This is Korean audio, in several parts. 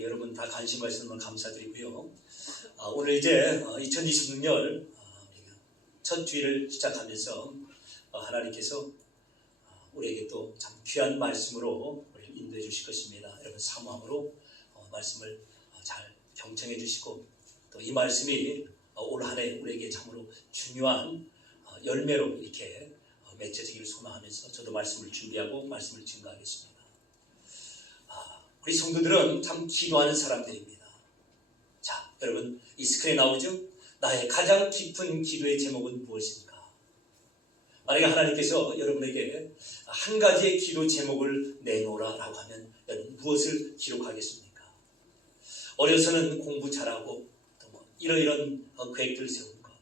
여러분 다 관심 가주셔서 감사드리고요. 오늘 이제 2026년 첫 주일을 시작하면서 하나님께서 우리에게 또 참 귀한 말씀으로 우리를 인도해 주실 것입니다. 여러분 사모함으로 말씀을 잘 경청해 주시고 또 이 말씀이 올 한 해 우리에게 참으로 중요한 열매로 이렇게 맺혀지기를 소망하면서 저도 말씀을 준비하고 말씀을 증거하겠습니다. 우리 성도들은 참 기도하는 사람들입니다. 자, 여러분 이 스크린에 나오죠? 나의 가장 깊은 기도의 제목은 무엇입니까? 만약에 하나님께서 여러분에게 한 가지의 기도 제목을 내놓으라라고 하면 여러분 무엇을 기록하겠습니까? 어려서는 공부 잘하고 또 이런 계획들을 세우는 것,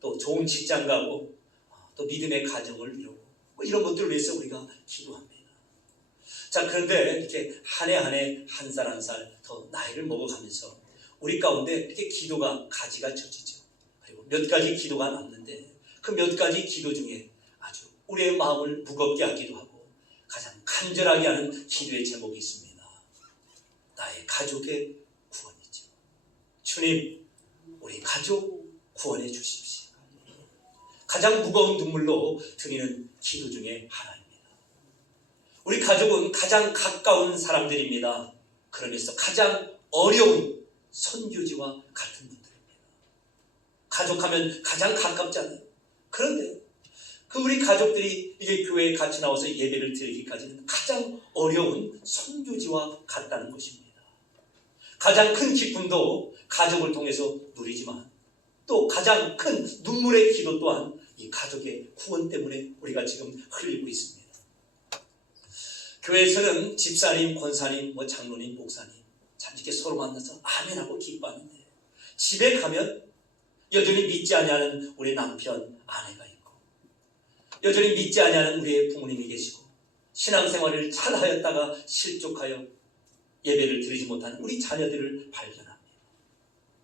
또 좋은 직장 가고 또 믿음의 가정을 이루고 이런 것들을 위해서 우리가 기도합니다. 자, 그런데 이렇게 한 해 한 해 한 살 한 살 더 나이를 먹어가면서 우리 가운데 이렇게 기도가 가지가 져지죠. 그리고 몇 가지 기도가 남는데 그 몇 가지 기도 중에 아주 우리의 마음을 무겁게 하기도 하고 가장 간절하게 하는 기도의 제목이 있습니다. 나의 가족의 구원이죠. 주님, 우리 가족 구원해 주십시오. 가장 무거운 눈물로 드리는 기도 중에 하나입니다. 우리 가족은 가장 가까운 사람들입니다. 그러면서 가장 어려운 선교지와 같은 분들입니다. 가족하면 가장 가깝잖아요. 그런데 그 우리 가족들이 이제 교회에 같이 나와서 예배를 드리기까지는 가장 어려운 선교지와 같다는 것입니다. 가장 큰 기쁨도 가족을 통해서 누리지만 또 가장 큰 눈물의 기도 또한 이 가족의 구원 때문에 우리가 지금 흘리고 있습니다. 교회에서는 집사님, 권사님, 장로님, 목사님 참 이렇게 서로 만나서 아멘하고 기뻐하는데 집에 가면 여전히 믿지 아니하는 우리 남편, 아내가 있고 여전히 믿지 아니하는 우리의 부모님이 계시고 신앙생활을 잘하였다가 실족하여 예배를 드리지 못하는 우리 자녀들을 발견합니다.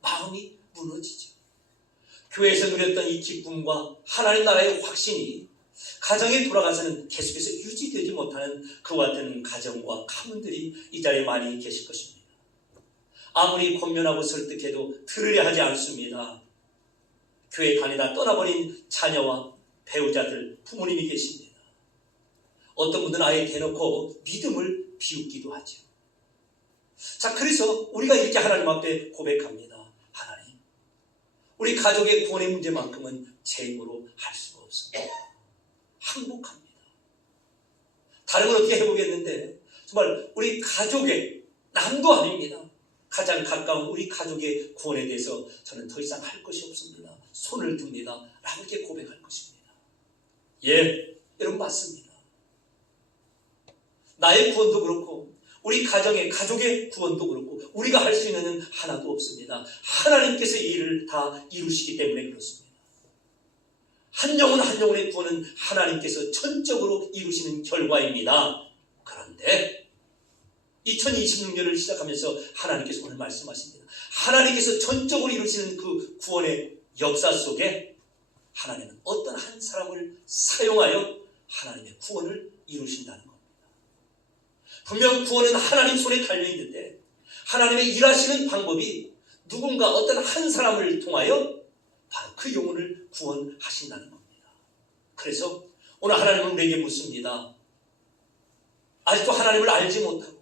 마음이 무너지죠. 교회에서 누렸던 이 기쁨과 하나님 나라의 확신이 가정에 돌아가서는 계속해서 유지되지 못하는 그와 같은 가정과 가문들이 이 자리에 많이 계실 것입니다. 아무리 권면하고 설득해도 들으려 하지 않습니다. 교회 다니다 떠나버린 자녀와 배우자들, 부모님이 계십니다. 어떤 분들은 아예 대놓고 믿음을 비웃기도 하죠. 자, 그래서 우리가 이렇게 하나님 앞에 고백합니다. 하나님, 우리 가족의 구원의 문제만큼은 제 힘으로 할 수가 없습니다. 항복합니다. 다른 건 어떻게 해보겠는데 정말 우리 가족의 남도 아닙니다. 가장 가까운 우리 가족의 구원에 대해서 저는 더 이상 할 것이 없습니다. 손을 듭니다. 라고 이렇게 고백할 것입니다. 예, 여러분 맞습니다. 나의 구원도 그렇고 우리 가족의 구원도 그렇고 우리가 할 수 있는 건 하나도 없습니다. 하나님께서 이 일을 다 이루시기 때문에 그렇습니다. 한 영혼 한 영혼의 구원은 하나님께서 전적으로 이루시는 결과입니다. 그런데 2026년을 시작하면서 하나님께서 오늘 말씀하십니다. 하나님께서 전적으로 이루시는 그 구원의 역사 속에 하나님은 어떤 한 사람을 사용하여 하나님의 구원을 이루신다는 겁니다. 분명 구원은 하나님 손에 달려있는데 하나님의 일하시는 방법이 누군가 어떤 한 사람을 통하여 바로 그 영혼을 구원하신다는 겁니다. 그래서 오늘 하나님은 우리에게 묻습니다. 아직도 하나님을 알지 못하고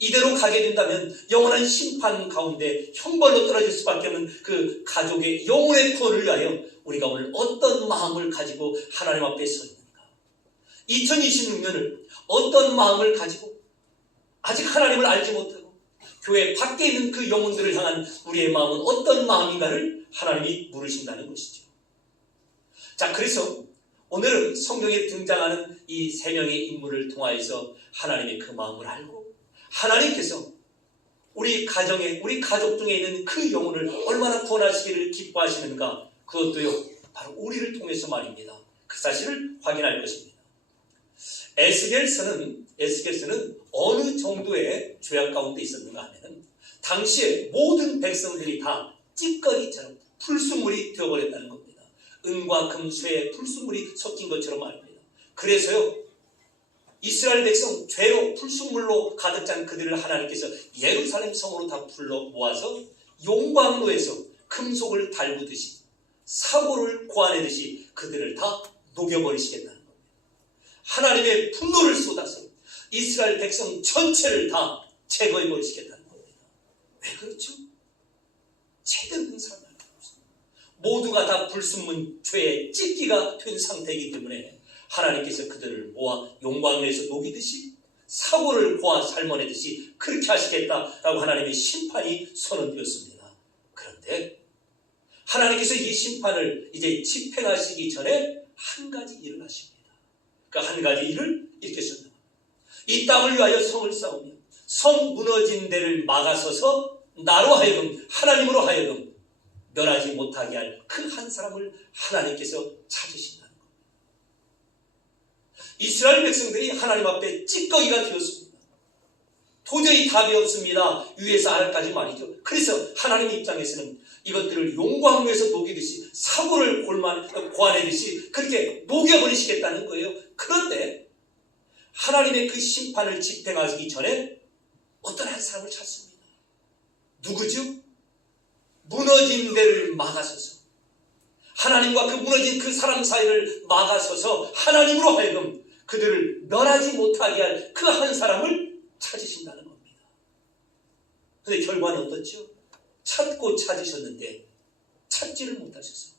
이대로 가게 된다면 영원한 심판 가운데 형벌로 떨어질 수밖에 없는 그 가족의 영혼의 구원을 위하여 우리가 오늘 어떤 마음을 가지고 하나님 앞에 서 있는가? 2026년을 어떤 마음을 가지고 아직 하나님을 알지 못하고 교회 밖에 있는 그 영혼들을 향한 우리의 마음은 어떤 마음인가를 하나님이 물으신다는 것이죠. 자, 그래서 오늘은 성경에 등장하는 이 세 명의 인물을 통하여서 하나님의 그 마음을 알고 하나님께서 우리 가정에 우리 가족 중에 있는 그 영혼을 얼마나 구원하시기를 기뻐하시는가, 그것도요 바로 우리를 통해서 말입니다. 그 사실을 확인할 것입니다. 에스겔서는 어느 정도의 죄악 가운데 있었는가 하면 당시에 모든 백성들이 다 찌꺼기처럼 풀순물이 되어버렸다는 겁니다. 은과 금, 쇠에 풀순물이 섞인 것처럼 말입니다. 그래서요 이스라엘 백성 죄로 불순물로 가득 찬 그들을 하나님께서 예루살렘 성으로 다 불러 모아서 용광로에서 금속을 달구듯이 사고를 고아내듯이 그들을 다 녹여버리시겠다는 겁니다. 하나님의 분노를 쏟아서 이스라엘 백성 전체를 다 제거해버리시겠다는 겁니다. 왜 그렇죠? 제대로 된 사람이 없습니다. 모두가 다 불순물 죄의 찢기가 된 상태이기 때문에 하나님께서 그들을 모아 용광로에서 녹이듯이 사고를 고아 삶아내듯이 그렇게 하시겠다라고 하나님의 심판이 선언되었습니다. 그런데 하나님께서 이 심판을 이제 집행하시기 전에 한 가지 일을 하십니다. 그 한 가지 일을 이렇게 썼다. 이 땅을 위하여 성을 쌓으며 성 무너진 데를 막아서서 나로 하여금 하나님으로 하여금 멸하지 못하게 할 그 한 사람을 하나님께서 찾으신다는 겁니다. 이스라엘 백성들이 하나님 앞에 찌꺼기가 되었습니다. 도저히 답이 없습니다. 위에서 아래까지 말이죠. 그래서 하나님 입장에서는 이것들을 용광로에서 녹이듯이 사고를 고아내듯이 그렇게 녹여버리시겠다는 거예요. 그런데 하나님의 그 심판을 집행하기 전에 어떤 한 사람을 찾습니다. 누구죠? 무너진 데를 막아서서 하나님과 그 무너진 그 사람 사이를 막아서서 하나님으로 하여금 그들을 멸하지 못하게 할 그 한 사람을 찾으신다는 겁니다. 그런데 결과는 어떻죠? 찾고 찾으셨는데 찾지를 못하셔서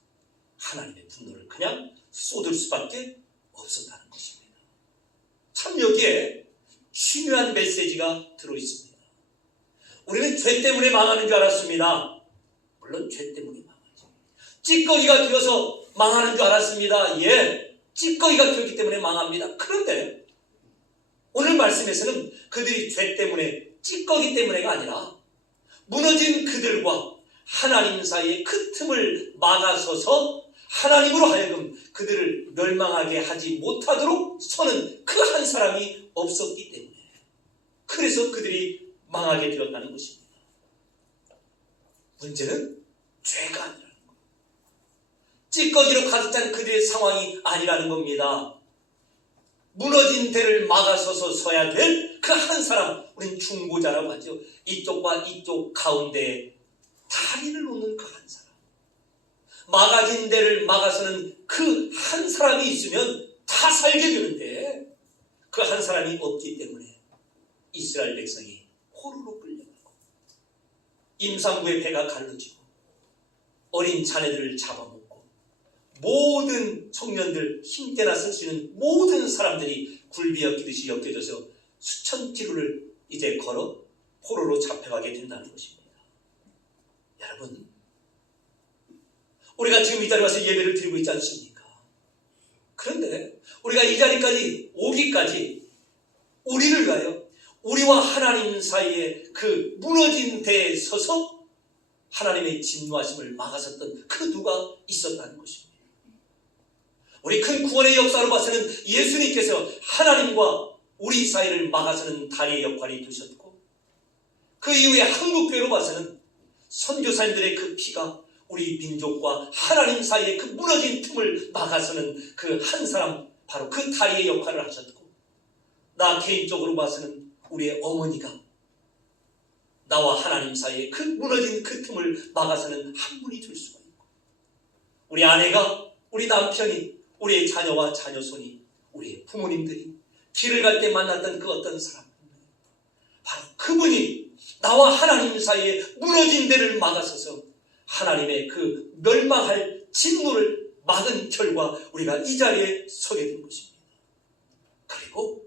하나님의 분노를 그냥 쏟을 수밖에 없었다는 것입니다. 참 여기에 중요한 메시지가 들어있습니다. 우리는 죄 때문에 망하는 줄 알았습니다. 물론 죄 때문에 망하죠. 찌꺼기가 되어서 망하는 줄 알았습니다. 예, 찌꺼기가 되었기 때문에 망합니다. 그런데 오늘 말씀에서는 그들이 죄 때문에 찌꺼기 때문에가 아니라 무너진 그들과 하나님 사이의 그 틈을 막아서서 하나님으로 하여금 그들을 멸망하게 하지 못하도록 서는 그 한 사람이 없었기 때문에 그래서 그들이 망하게 되었다는 것입니다. 문제는 죄가 아니라는 겁니다. 찌꺼기로 가득 찬 그들의 상황이 아니라는 겁니다. 무너진 데를 막아서서 서야 될 그 한 사람, 우린 중보자라고 하죠. 이쪽과 이쪽 가운데에 다리를 놓는 그 한 사람. 막아진 데를 막아서는 그 한 사람이 있으면 다 살게 되는데 그 한 사람이 없기 때문에 이스라엘 백성이 포로로 끌려가고 임산부의 배가 갈라지고 어린 자네들을 잡아먹고 모든 청년들 힘께나 쓸 수 있는 모든 사람들이 굴비 엮이듯이 엮여져서 수천 킬로를 이제 걸어 포로로 잡혀가게 된다는 것입니다. 여러분, 우리가 지금 이 자리에 와서 예배를 드리고 있지 않습니까? 그런데 우리가 이 자리까지 오기까지 우리를 위하여 우리와 하나님 사이에 그 무너진 데에 서서 하나님의 진노하심을 막아섰던 그 누가 있었다는 것입니다. 우리 큰 구원의 역사로 봐서는 예수님께서 하나님과 우리 사이를 막아서는 다리의 역할이 되셨고 그 이후에 한국교회로 봐서는 선교사님들의 그 피가 우리 민족과 하나님 사이의 그 무너진 틈을 막아서는 그 한 사람 바로 그 다리의 역할을 하셨고 나 개인적으로 봐서는 우리의 어머니가 나와 하나님 사이에 그 무너진 그 틈을 막아서는 한 분이 될 수가 있고 우리 아내가 우리 남편이 우리의 자녀와 자녀손이 우리의 부모님들이 길을 갈 때 만났던 그 어떤 사람 바로 그분이 나와 하나님 사이에 무너진 데를 막아서서 하나님의 그 멸망할 진노를 막은 결과 우리가 이 자리에 서게 된 것입니다. 그리고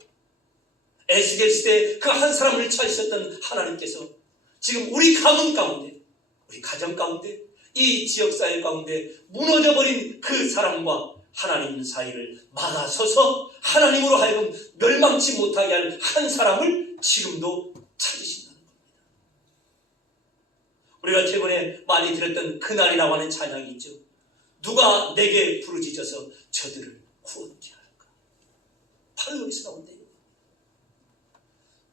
에스겔 시대에 그 한 사람을 찾으셨던 하나님께서 지금 우리 가문 가운데 우리 가정 가운데 이 지역사회 가운데 무너져버린 그 사람과 하나님 사이를 막아서서 하나님으로 하여금 멸망치 못하게 할 한 사람을 지금도 찾으신다는 겁니다. 우리가 최근에 많이 들었던 그날이라고 하는 찬양이 있죠. 누가 내게 부르짖어서 저들을 구원케 할까? 바로 여기서 나온대요.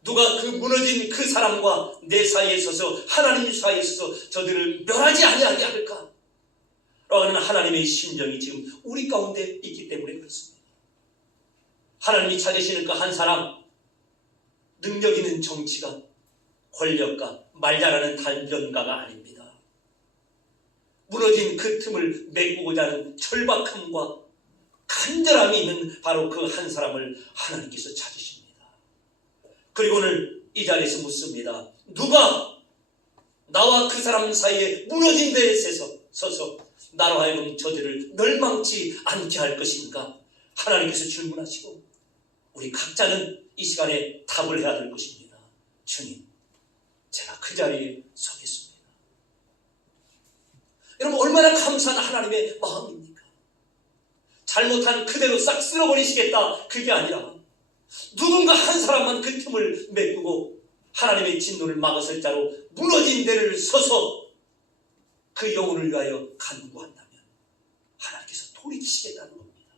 누가 그 무너진 그 사람과 내 사이에 서서 하나님 사이에 서서 저들을 멸하지 아니하게 할까? 라는 하나님의 심정이 지금 우리 가운데 있기 때문에 그렇습니다. 하나님이 찾으시는 그 한 사람, 능력 있는 정치가, 권력가, 말 잘하는 단변가가 아닙니다. 무너진 그 틈을 메꾸고자 하는 절박함과 간절함이 있는 바로 그 한 사람을 하나님께서 찾으십니다. 그리고 오늘 이 자리에서 묻습니다. 누가 나와 그 사람 사이에 무너진 데에 서서 나로 하여금 저들을 멸망치 않게 할 것인가? 하나님께서 질문하시고 우리 각자는 이 시간에 답을 해야 될 것입니다. 주님, 제가 그 자리에 서겠습니다. 여러분, 얼마나 감사한 하나님의 마음입니까? 잘못한 그대로 싹 쓸어버리시겠다, 그게 아니라 누군가 한 사람만 그 틈을 메꾸고 하나님의 진노를 막았을 자로 무너진 데를 서서 그 영혼을 위하여 간구한다면 하나님께서 돌이키시겠다는 겁니다.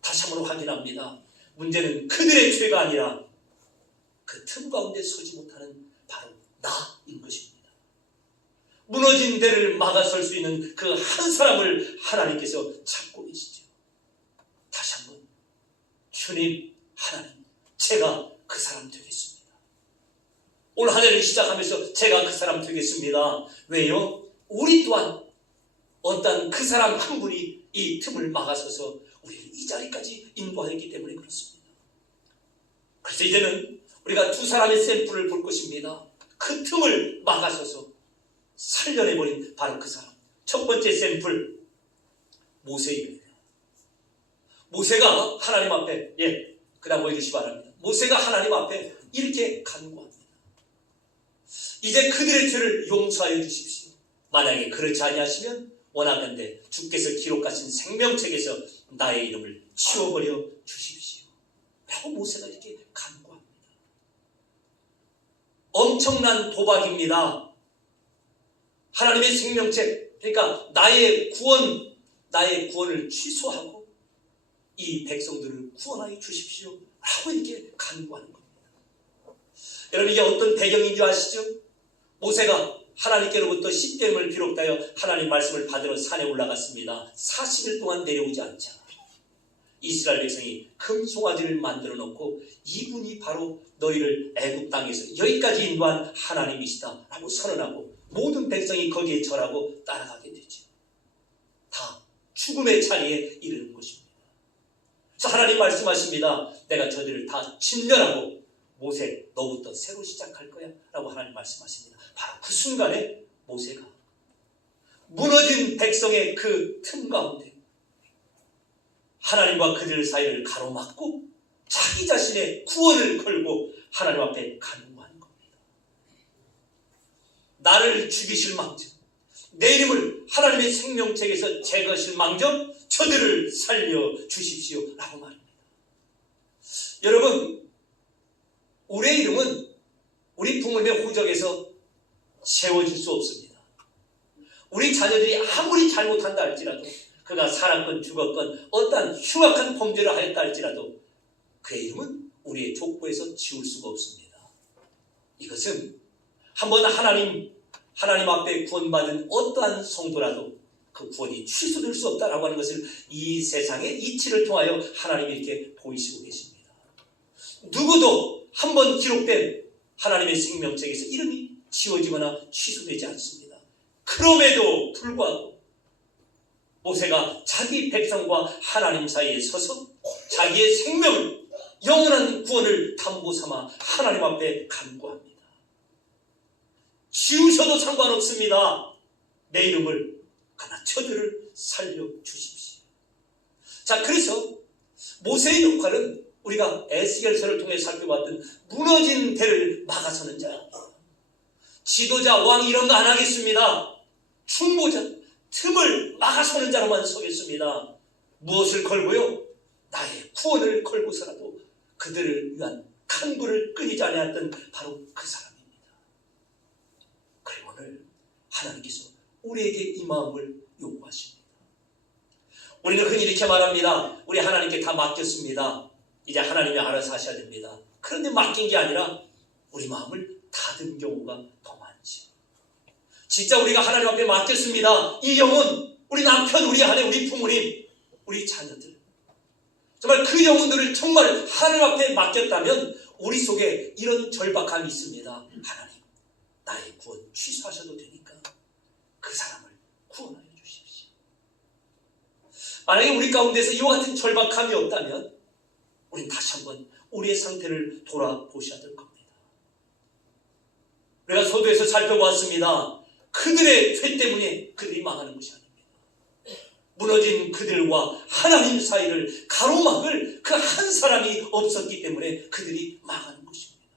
다시 한번 확인합니다. 문제는 그들의 죄가 아니라 그 틈 가운데 서지 못하는 바로 나인 것입니다. 무너진 데를 막아설 수 있는 그 한 사람을 하나님께서 찾고 계시죠. 다시 한번, 주님, 하나님, 제가 그 사람 되겠습니다. 올 한 해를 시작하면서 제가 그 사람 되겠습니다. 왜요? 우리 또한 어떤 그 사람 한 분이 이 틈을 막아서서 우리를 이 자리까지 인도하였기 때문에 그렇습니다. 그래서 이제는 우리가 두 사람의 샘플을 볼 것입니다. 그 틈을 막아서서 살려내버린 바로 그 사람. 첫 번째 샘플, 모세입니다. 모세가 하나님 앞에, 그 다음 보여주시기 바랍니다. 모세가 하나님 앞에 이렇게 간구합니다. 이제 그들의 죄를 용서하여 주십시오. 만약에 그렇지 아니하시면 원하건대 주께서 기록하신 생명책에서 나의 이름을 치워버려 주십시오. 라고 모세가 이렇게 간구합니다. 엄청난 도박입니다. 하나님의 생명책, 그러니까 나의 구원을 취소하고 이 백성들을 구원하여 주십시오. 라고 이렇게 간구하는 겁니다. 여러분, 이게 어떤 배경인지 아시죠? 모세가 하나님께로부터 십계명을 비롯하여 하나님 말씀을 받으러 산에 올라갔습니다. 40일 동안 내려오지 않자 이스라엘 백성이 금송아지를 만들어 놓고 이분이 바로 너희를 애굽 땅에서 여기까지 인도한 하나님이시다 라고 선언하고 모든 백성이 거기에 절하고 따라가게 되죠. 다 죽음의 자리에 이르는 것입니다. 그래서 하나님 말씀하십니다. 내가 저들을 다 진멸하고 모세, 너부터 새로 시작할 거야 라고 하나님 말씀하십니다. 바로 그 순간에 모세가 무너진 백성의 그 틈 가운데 하나님과 그들 사이를 가로막고 자기 자신의 구원을 걸고 하나님 앞에 간구하는 겁니다. 나를 죽이실 망정, 내 이름을 하나님의 생명책에서 제거하실 망정, 저들을 살려 주십시오 라고 말합니다. 여러분, 우리의 이름은 우리 부모님의 호적에서 세워질 수 없습니다. 우리 자녀들이 아무리 잘못한다 할지라도, 그가 살았건 죽었건 어떠한 흉악한 범죄를 하였다 할지라도 그의 이름은 우리의 족보에서 지울 수가 없습니다. 이것은 한번 하나님 앞에 구원받은 어떠한 성도라도 그 구원이 취소될 수 없다라고 하는 것을 이 세상의 이치를 통하여 하나님이 이렇게 보이시고 계십니다. 누구도 한번 기록된 하나님의 생명책에서 이름이 지워지거나 취소되지 않습니다. 그럼에도 불구하고 모세가 자기 백성과 하나님 사이에 서서 자기의 생명을, 영원한 구원을 담보 삼아 하나님 앞에 간구합니다. 지우셔도 상관없습니다. 내 이름을, 그러나 저들을 살려주십시오. 자, 그래서 모세의 역할은 우리가 에스겔서를 통해 살펴봤던 무너진 대를 막아서는 자입니다. 지도자, 왕 이런 거 안 하겠습니다. 충보자, 틈을 막아서는 자로만 서겠습니다. 무엇을 걸고요? 나의 구원을 걸고서라도 그들을 위한 간구를 끊이지 아니했던 바로 그 사람입니다. 그리고 오늘 하나님께서 우리에게 이 마음을 요구하십니다. 우리는 흔히 이렇게 말합니다. 우리 하나님께 다 맡겼습니다. 이제 하나님이 알아서 하셔야 됩니다. 그런데 맡긴 게 아니라 우리 마음을 닫은 경우가 더 많죠. 진짜 우리가 하나님 앞에 맡겼습니다. 이 영혼, 우리 남편, 우리 아내, 우리 부모님, 우리 자녀들, 정말 그 영혼들을 정말 하나님 앞에 맡겼다면 우리 속에 이런 절박함이 있습니다. 하나님, 나의 구원 취소하셔도 되니까 그 사람을 구원하여 주십시오. 만약에 우리 가운데서 이와 같은 절박함이 없다면 우린 다시 한번 우리의 상태를 돌아보셔야 될 겁니다. 우리가 서두에서 살펴보았습니다. 그들의 죄 때문에 그들이 망하는 것이 아닙니다. 무너진 그들과 하나님 사이를 가로막을 그 한 사람이 없었기 때문에 그들이 망하는 것입니다.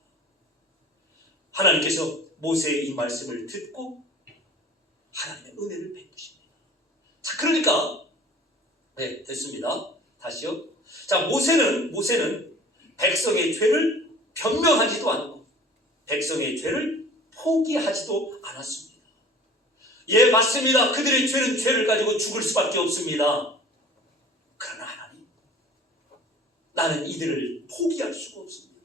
하나님께서 모세의 이 말씀을 듣고 하나님의 은혜를 베푸십니다. 자, 그러니까 네, 됐습니다. 다시요. 자, 모세는 백성의 죄를 변명하지도 않고 백성의 죄를 포기하지도 않았습니다. 예, 맞습니다. 그들의 죄는 죄를 가지고 죽을 수밖에 없습니다. 그러나 하나님, 나는 이들을 포기할 수가 없습니다.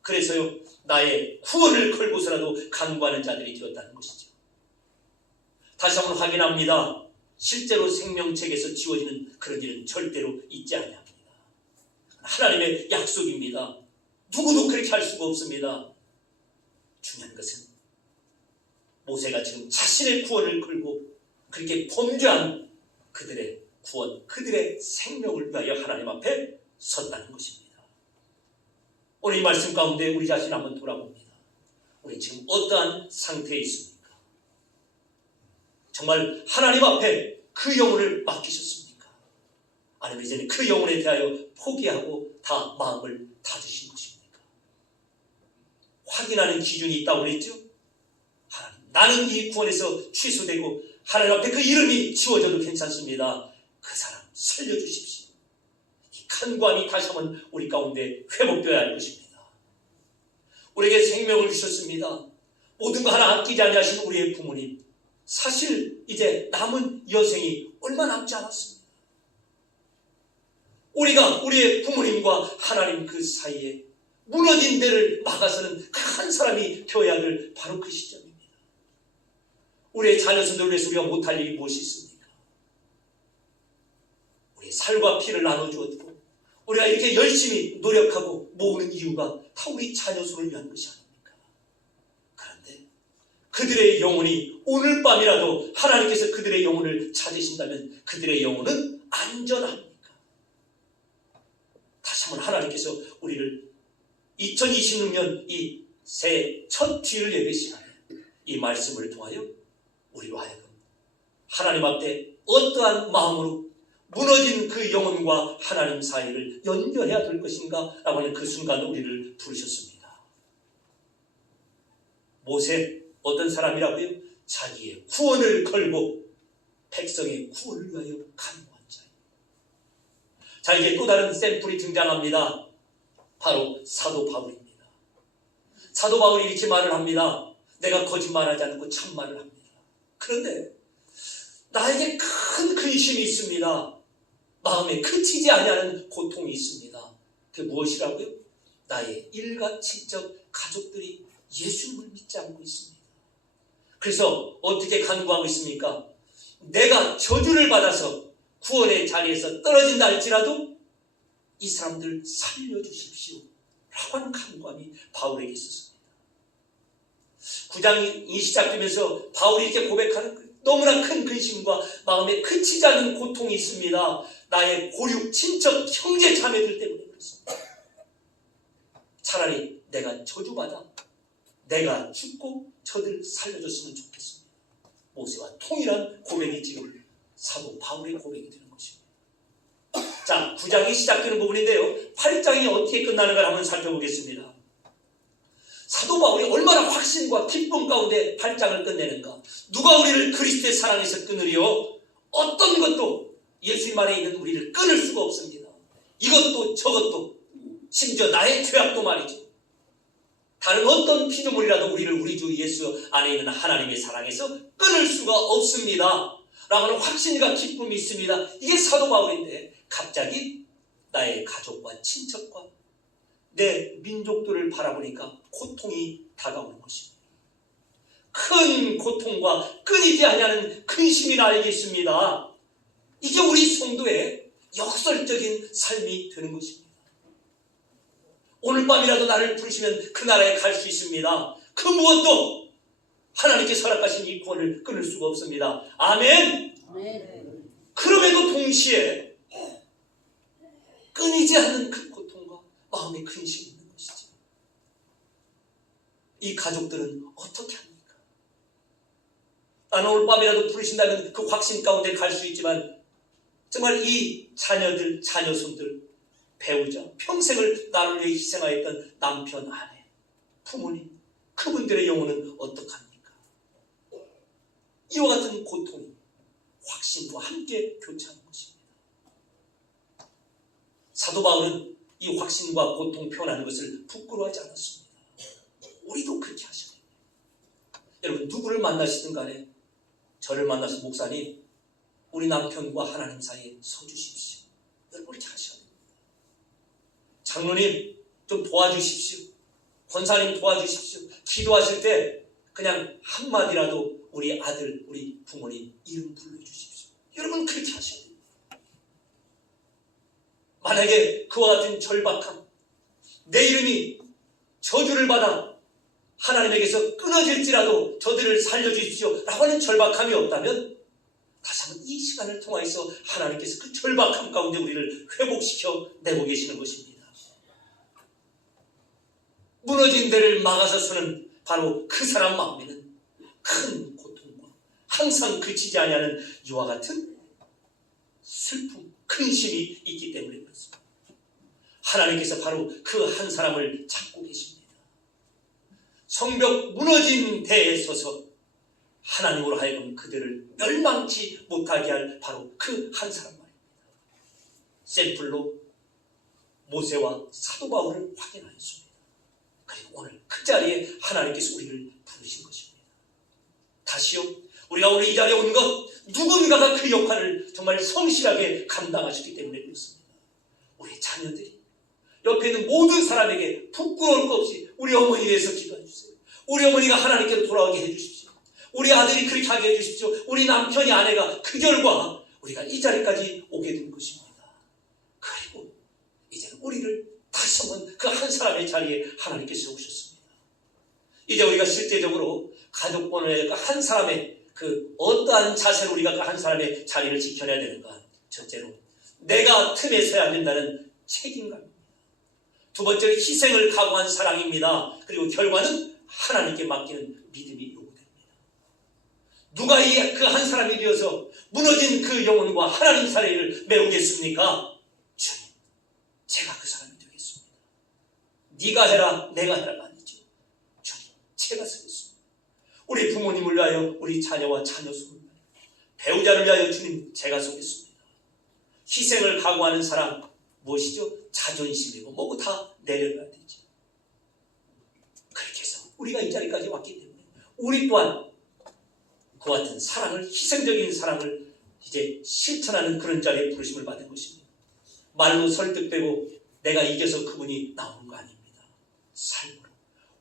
그래서요, 나의 구원을 걸고서라도 간구하는 자들이 되었다는 것이죠. 다시 한번 확인합니다. 실제로 생명책에서 지워지는 그런 일은 절대로 있지 아니합니다. 하나님의 약속입니다. 누구도 그렇게 할 수가 없습니다. 중요한 것은 모세가 지금 자신의 구원을 걸고 그렇게 범죄한 그들의 구원, 그들의 생명을 위하여 하나님 앞에 섰다는 것입니다. 오늘 이 말씀 가운데 우리 자신 한번 돌아봅니다. 우리 지금 어떠한 상태에 있습니까? 정말 하나님 앞에 그 영혼을 맡기셨습니까? 아니면 이제는 그 영혼에 대하여 포기하고 다 마음을 닫으신 것입니까? 확인하는 기준이 있다고 그랬죠? 하나님, 나는 이 구원에서 취소되고 하나님 앞에 그 이름이 지워져도 괜찮습니다. 그 사람 살려주십시오. 이 간구함이 다시 한번 우리 가운데 회복되어야 할 것입니다. 우리에게 생명을 주셨습니다. 모든 거 하나 아끼지 아니하신 우리의 부모님, 사실 이제 남은 여생이 얼마 남지 않았습니다. 우리가 우리의 부모님과 하나님 그 사이에 무너진 데를 막아서는 그 한 사람이 되어야 될 바로 그 시점입니다. 우리의 자녀선들을 위해서 우리가 못할 일이 무엇이 있습니까? 우리의 살과 피를 나눠주었고 우리가 이렇게 열심히 노력하고 모으는 이유가 다 우리 자녀선을 위한 것이 아닙니까? 그런데 그들의 영혼이 오늘 밤이라도 하나님께서 그들의 영혼을 찾으신다면 그들의 영혼은 안전합니까? 다시 한번 하나님께서 우리를 2026년 이 새해 첫 주일 예배 시간에 이 말씀을 통하여 우리로 하여금 하나님 앞에 어떠한 마음으로 무너진 그 영혼과 하나님 사이를 연결해야 될 것인가 라고 하는 그 순간 우리를 부르셨습니다. 모세 어떤 사람이라고요? 자기의 구원을 걸고 백성의 구원을 위하여 간구한 자예요. 자, 이제 또 다른 샘플이 등장합니다. 바로 사도 바울입니다. 사도 바울이 이렇게 말을 합니다. 내가 거짓말하지 않고 참말을 합니다. 그런데 나에게 큰 근심이 있습니다. 마음에 그치지 아니하는 고통이 있습니다. 그게 무엇이라고요? 나의 일가 친척 가족들이 예수님을 믿지 않고 있습니다. 그래서 어떻게 간구하고 있습니까? 내가 저주를 받아서 구원의 자리에서 떨어진다 할지라도 이 사람들 살려주십시오 라고 하는 간구함이 바울에게 있었습니다. 9장이 시작되면서 바울이 이렇게 고백하는 너무나 큰 근심과 마음에 그치지 않는 고통이 있습니다. 나의 고륙, 친척, 형제, 자매들 때문에 그렇습니다. 차라리 내가 저주받아 내가 죽고 저들 살려줬으면 좋겠습니다. 모세와 통일한 고백이 지금 사도 바울의 고백이 되는 것입니다. 자, 9장이 시작되는 부분인데요. 8장이 어떻게 끝나는가 한번 살펴보겠습니다. 사도 바울이 얼마나 확신과 기쁨 가운데 8장을 끝내는가. 누가 우리를 그리스도의 사랑에서 끊으리요? 어떤 것도 예수님 안에 있는 우리를 끊을 수가 없습니다. 이것도 저것도 심지어 나의 죄악도 말이죠. 다른 어떤 피조물이라도 우리를 우리 주 예수 안에 있는 하나님의 사랑에서 끊을 수가 없습니다. 라는 확신과 기쁨이 있습니다. 이게 사도 바울인데 갑자기 나의 가족과 친척과 내 민족들을 바라보니까 고통이 다가오는 것입니다. 큰 고통과 끊이지 아니하는 근심이 나에게 있습니다. 이게 우리 성도의 역설적인 삶이 되는 것입니다. 오늘 밤이라도 나를 부르시면 그 나라에 갈 수 있습니다. 그 무엇도 하나님께서 허락하신 이 구원을 끊을 수가 없습니다. 아멘. 그럼에도 동시에 끊이지 않는 그 고통과 마음의 근심이 있는 것이죠. 이 가족들은 어떻게 합니까? 나는 오늘 밤이라도 부르신다면 그 확신 가운데 갈 수 있지만 정말 이 자녀들, 자녀손들, 배우자, 평생을 나를 위해 희생하였던 남편, 아내, 부모님, 그분들의 영혼은 어떡합니까? 이와 같은 고통이 확신과 함께 교차하는 것입니다. 사도 바울은 이 확신과 고통 표현하는 것을 부끄러워하지 않았습니다. 우리도 그렇게 하셔야 됩니다. 여러분, 누구를 만나시든 간에 저를 만나서 목사님, 우리 남편과 하나님 사이에 서주십시오. 여러분, 그렇게 하셔야 됩니다. 장로님, 좀 도와주십시오. 권사님 도와주십시오. 기도하실 때 그냥 한마디라도 우리 아들, 우리 부모님 이름 불러주십시오. 여러분, 그렇게 하셔야 됩니다. 만약에 그와 같은 절박함, 내 이름이 저주를 받아 하나님에게서 끊어질지라도 저들을 살려주십시오 라고 하는 절박함이 없다면 다시 한번 이 시간을 통해서 하나님께서 그 절박함 가운데 우리를 회복시켜 내고 계시는 것입니다. 무너진 데를 막아서 서는 바로 그 사람 마음에는 큰 고통과 항상 그치지 아니하는 이와 같은 슬픔, 근심이 있기 때문에 그렇습니다. 하나님께서 바로 그 한 사람을 찾고 계십니다. 성벽 무너진 데에 서서 하나님으로 하여금 그들을 멸망치 못하게 할 바로 그 한 사람 말입니다. 샘플로 모세와 사도 바울을 확인하였습니다. 그리고 오늘 그 자리에 하나님께서 우리를 부르신 것입니다. 다시요, 우리가 오늘 이 자리에 온 것, 누군가가 그 역할을 정말 성실하게 감당하셨기 때문에 그렇습니다. 우리 자녀들이, 옆에 있는 모든 사람에게 부끄러울 것 없이 우리 어머니에 대해서 기도해 주세요. 우리 어머니가 하나님께로 돌아오게 해주십시오. 우리 아들이 그렇게 하게 해주십시오. 우리 남편이, 아내가, 그 결과 우리가 이 자리까지 오게 된 것입니다. 그리고 이제는 우리를 다시 한번 그 한 사람의 자리에 하나님께서 세우셨습니다. 이제 우리가 실제적으로 가족권의 그 한 사람의 그 어떠한 자세로 우리가 그 한 사람의 자리를 지켜내야 되는가? 첫째로, 내가 틈에 서야 된다는 책임감입니다. 두 번째로, 희생을 각오한 사랑입니다. 그리고 결과는 하나님께 맡기는 믿음이 요구됩니다. 누가 이 그 한 사람이 되어서 무너진 그 영혼과 하나님 사이를 메우겠습니까? 주님, 제가 그 사람이 되겠습니다. 네가 해라, 내가 해라가 아니죠. 주님, 제가 서겠습니다. 우리 부모님을 위하여, 우리 자녀와 자녀손을 위하여, 배우자를 위하여 주님, 제가 서겠습니다. 희생을 각오하는 사람, 무엇이죠? 자존심이고 뭐고 다 내려놔야 되죠. 그렇게 해서 우리가 이 자리까지 왔기 때문에 우리 또한 그와 같은 사랑을, 희생적인 사랑을 이제 실천하는 그런 자리에 부르심을 받은 것입니다. 말로 설득되고 내가 이겨서 그분이 나오는 거 아닙니다. 삶으로,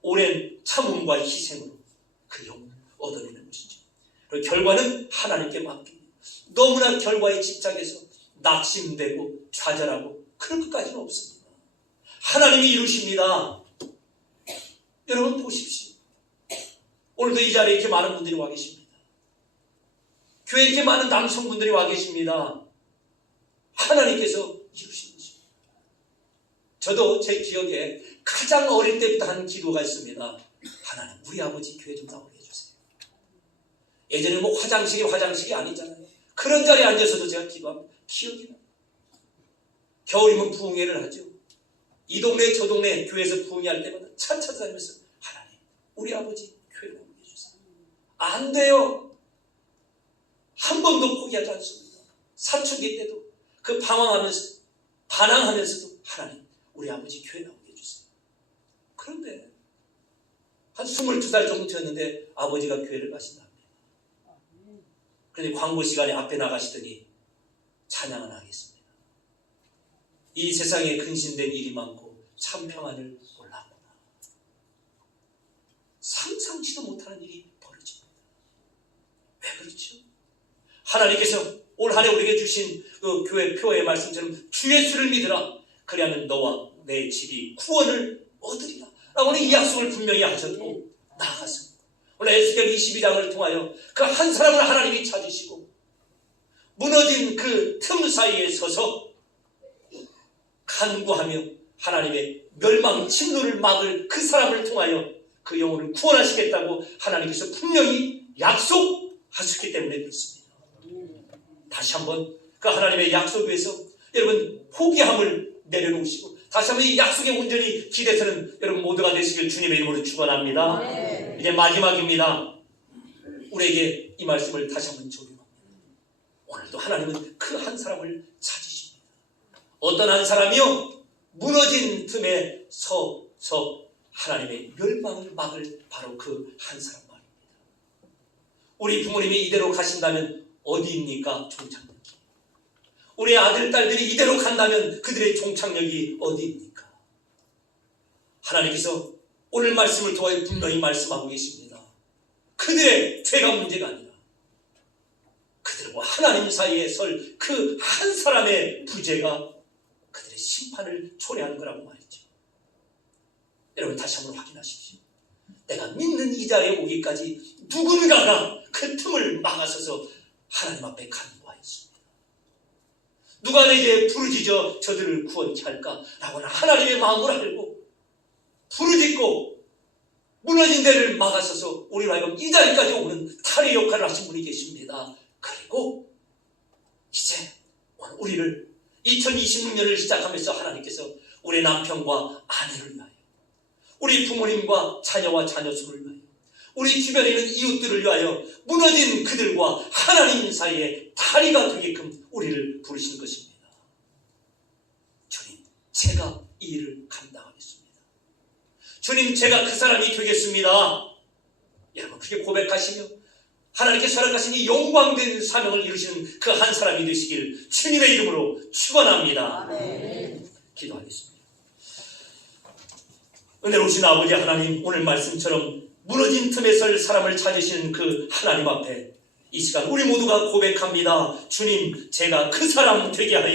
오랜 참음과 희생으로 그 영혼을 얻어내는 것이죠. 그리고 결과는 하나님께 맡깁니다. 너무나 결과에 집착해서 낙심되고 좌절하고 그럴 것까지는 없습니다. 하나님이 이루십니다. 여러분 보십시오. 오늘도 이 자리에 이렇게 많은 분들이 와 계십니다. 교회에 이렇게 많은 남성분들이 와 계십니다. 하나님께서 이루신 것입니다. 저도 제 기억에 가장 어릴 때부터 한 기도가 있습니다. 하나님, 우리 아버지 교회 좀 나오게 해주세요. 예전에 뭐 화장실이 아니잖아요. 그런 자리에 앉아서도 제가 기도합니다. 기억이 나요. 겨울이면 부흥회를 하죠. 이 동네 저 동네 교회에서 부흥회 할 때마다 차 찾아다니면서 하나님, 우리 아버지 교회 나오게 해주세요. 안 돼요. 한 번도 포기하지 않습니다. 사춘기 때도 그 방황하면서 반항하면서도 하나님, 우리 아버지 교회 나오게 해주세요. 그런데 한 22살 정도 되었는데 아버지가 교회를 가신답니다. 그런데 광고 시간에 앞에 나가시더니 찬양을 하겠습니다. 이 세상에 근심된 일이 많고 참 평안을 몰랐구나. 상상치도 못하는 일이 벌어집니다. 왜 그렇죠? 하나님께서 올 한 해 우리에게 주신 그 교회 표의 말씀처럼 주 예수를 믿으라. 그리하면 너와 내 집이 구원을 얻으리라. 라고는 이 약속을 분명히 하셨고 나아갔습니다. 오늘 에스겔 22장을 통하여 그 한 사람을 하나님이 찾으시고 무너진 그 틈 사이에 서서 간구하며 하나님의 멸망 진노를 막을 그 사람을 통하여 그 영혼을 구원하시겠다고 하나님께서 분명히 약속하셨기 때문에 그렇습니다. 다시 한번 그 하나님의 약속 위에서 여러분 포기함을 내려놓으시고 다시 한번 이 약속에 온전히 기대서는 여러분 모두가 되시길 주님의 이름으로 축원합니다. 이제 마지막입니다. 우리에게 이 말씀을 다시 한번 적용합니다. 오늘도 하나님은 그 한 사람을 찾으십니다. 어떤 한 사람이요? 무너진 틈에 서서 하나님의 멸망을 막을 바로 그 한 사람 말입니다. 우리 부모님이 이대로 가신다면 어디입니까? 종착역이. 우리 아들, 딸들이 이대로 간다면 그들의 종착역이 어디입니까? 하나님께서 오늘 말씀을 통하여 분명히 말씀하고 계십니다. 그들의 죄가 문제가 아니라 그들과 하나님 사이에 설 그 한 사람의 부재가 그들의 심판을 초래하는 거라고 말이죠. 여러분 다시 한번 확인하십시오. 내가 믿는 이 자리에 오기까지 누군가가 그 틈을 막아서서 하나님 앞에 간구하였습니다. 누가 내게 부르짖어 저들을 구원케 할까? 라고는 하나님의 마음을 알고 부르짖고 무너진 데를 막아서서 우리로 하여금 이 자리까지 오는 탈의 역할을 하신 분이 계십니다. 그리고 이제 우리를 2026년을 시작하면서 하나님께서 우리 남편과 아내를 위하여 우리 부모님과 자녀와 자녀수를 위하여 우리 주변에 있는 이웃들을 위하여 무너진 그들과 하나님 사이에 다리가 되게끔 우리를 부르신 것입니다. 주님, 제가 이 일을 감당하겠습니다. 주님, 제가 그 사람이 되겠습니다. 여러분 그렇게 고백하시며 하나님께서 허락하신 이 영광된 사명을 이루시는 그 한 사람이 되시길 주님의 이름으로 축원합니다. 기도하겠습니다. 은혜로우신 아버지 하나님, 오늘 말씀처럼 무너진 틈에 설 사람을 찾으시는 그 하나님 앞에 이 시간 우리 모두가 고백합니다. 주님, 제가 그 사람 되게 하여